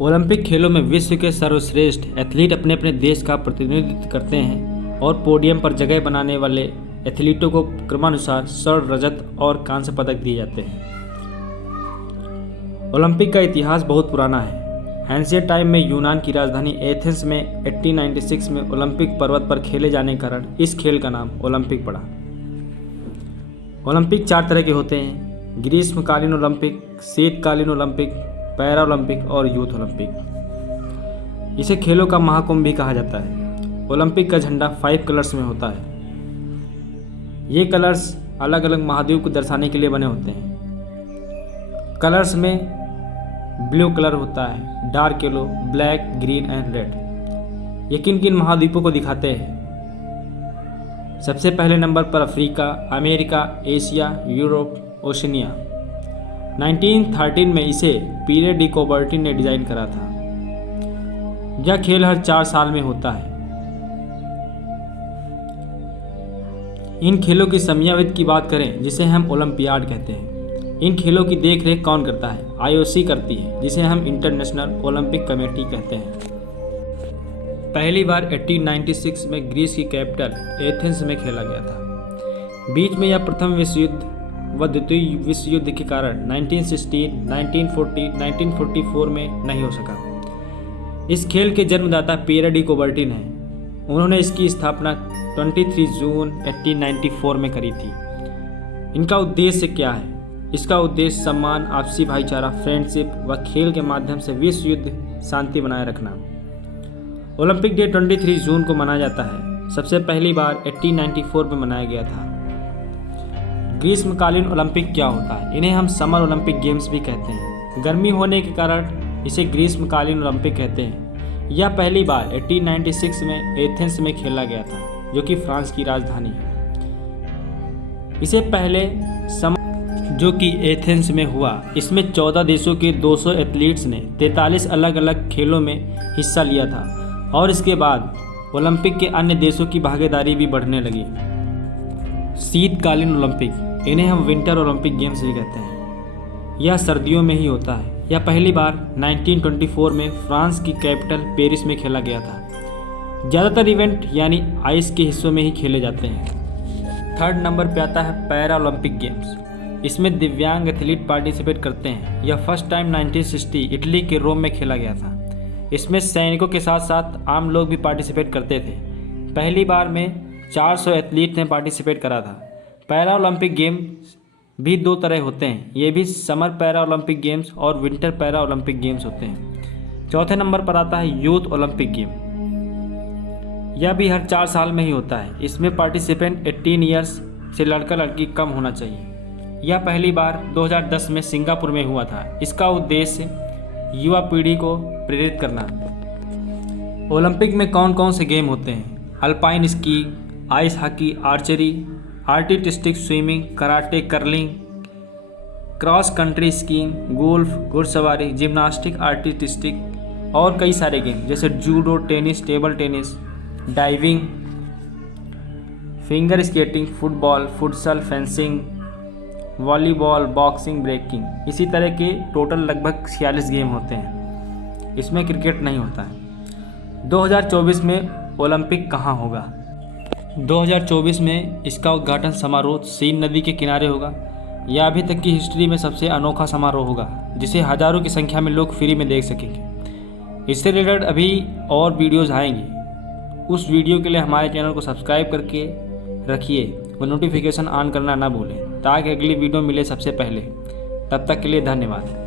Olympic खेलों में विश्व के सर्वश्रेष्ठ एथलीट अपने अपने देश का प्रतिनिधित्व करते हैं और पोडियम पर जगह बनाने वाले एथलीटों को क्रमानुसार स्वर्ण, रजत और कांस्य पदक दिए जाते हैं। ओलंपिक का इतिहास बहुत पुराना है। एंशिएंट टाइम में यूनान की राजधानी एथेंस में 1896 में ओलंपिक पर्वत पर खेले जाने के कारण इस खेल का नाम ओलंपिक पड़ा। ओलंपिक 4 तरह के होते हैं: ग्रीष्मकालीन ओलंपिक, शीतकालीन ओलंपिक, पैरा ओलंपिक और यूथ ओलंपिक। इसे खेलों का महाकुंभ भी कहा जाता है। ओलंपिक का झंडा 5 कलर्स में होता है। ये कलर्स अलग अलग महाद्वीप को दर्शाने के लिए बने होते हैं। कलर्स में ब्लू कलर होता है, dark yellow, black, green and red. ये किन किन महाद्वीपों को दिखाते हैं? सबसे पहले नंबर पर Africa, America, Asia, Europe, Oceania. 1913 में इसे पीरे डी कोबर्टिन ने डिजाइन करा था। यह खेल हर 4 साल में होता है। इन खेलों की समयावधि की बात करें जिसे हम ओलंपियाड कहते हैं। इन खेलों की देखरेख कौन करता है? आईओसी करती है, जिसे हम इंटरनेशनल ओलंपिक कमेटी कहते हैं। पहली बार 1896 में ग्रीस की कैपिटल एथेंस में खेला गया था। बीच में यह प्रथम विश्व युद्ध व द्वितीय विश्व युद्ध के कारण 1916, 1940, 1944 में नहीं हो सका। इस खेल के जन्मदाता पीरे डी कोबर्टिन हैं। उन्होंने इसकी स्थापना 23 जून 1894 में करी थी। इनका उद्देश्य क्या है? इसका उद्देश्य सम्मान, आपसी भाईचारा, फ्रेंडशिप व खेल के माध्यम से विश्व युद्ध शांति बनाए रखना। ओलंपिक डे 23 जून को मनाया जाता है। सबसे पहली बार 1894 में मनाया गया था। ग्रीष्मकालीन ओलंपिक क्या होता है? इन्हें हम समर ओलंपिक गेम्स भी कहते हैं। गर्मी होने के कारण इसे ग्रीष्मकालीन ओलंपिक कहते हैं। यह पहली बार 1896 में एथेंस में खेला गया था, जो कि फ्रांस की राजधानी है। इसे पहले जो कि एथेंस में हुआ, इसमें 14 देशों के 200 एथलीट्स ने 43 अलग अलग खेलों में हिस्सा लिया था और इसके बाद ओलंपिक के अन्य देशों की भागीदारी भी बढ़ने लगी। शीतकालीन ओलंपिक, इन्हें हम विंटर ओलंपिक गेम्स भी कहते हैं। यह सर्दियों में ही होता है। यह पहली बार 1924 में फ्रांस की कैपिटल पेरिस में खेला गया था। ज़्यादातर इवेंट यानी आइस के हिस्सों में ही खेले जाते हैं। 3rd नंबर पे आता है पैरा ओलंपिक गेम्स। इसमें दिव्यांग एथलीट पार्टिसिपेट करते हैं। यह फर्स्ट टाइम 1960 इटली के रोम में खेला गया था। इसमें सैनिकों के साथ साथ आम लोग भी पार्टिसिपेट करते थे। पहली बार में 400 एथलीट ने पार्टिसिपेट करा था। पैरा ओलंपिक गेम भी 2 तरह होते हैं। ये भी समर पैरा ओलंपिक गेम्स और विंटर पैरा ओलंपिक गेम्स होते हैं। 4थे नंबर पर आता है यूथ ओलंपिक गेम। यह भी हर 4 साल में ही होता है। इसमें पार्टिसिपेंट 18 ईयर्स से लड़का लड़की कम होना चाहिए। यह पहली बार 2010 में सिंगापुर में हुआ था। इसका उद्देश्य युवा पीढ़ी को प्रेरित करना। ओलंपिक में कौन कौन से गेम होते हैं? Alpine ski, ice hockey, archery, artistic swimming, karate, curling, cross country skiing, golf, घुड़सवारी, जिम्नास्टिक, आर्टिस्टिक और कई सारे गेम जैसे judo, tennis, table tennis, diving, finger skating, football, futsal, fencing, volleyball, boxing, breaking. इसी तरह के टोटल लगभग 46 गेम होते हैं। इसमें क्रिकेट नहीं होता है। 2024 में ओलंपिक कहाँ होगा? 2024 में इसका उद्घाटन समारोह सीन नदी के किनारे होगा। यह अभी तक की हिस्ट्री में सबसे अनोखा समारोह होगा, जिसे हज़ारों की संख्या में लोग फ्री में देख सकेंगे। इससे रिलेटेड अभी और वीडियोज़ आएंगी। उस वीडियो के लिए हमारे चैनल को सब्सक्राइब करके रखिए और नोटिफिकेशन ऑन करना ना भूलें, ताकि अगली वीडियो मिले सबसे पहले। तब तक के लिए धन्यवाद।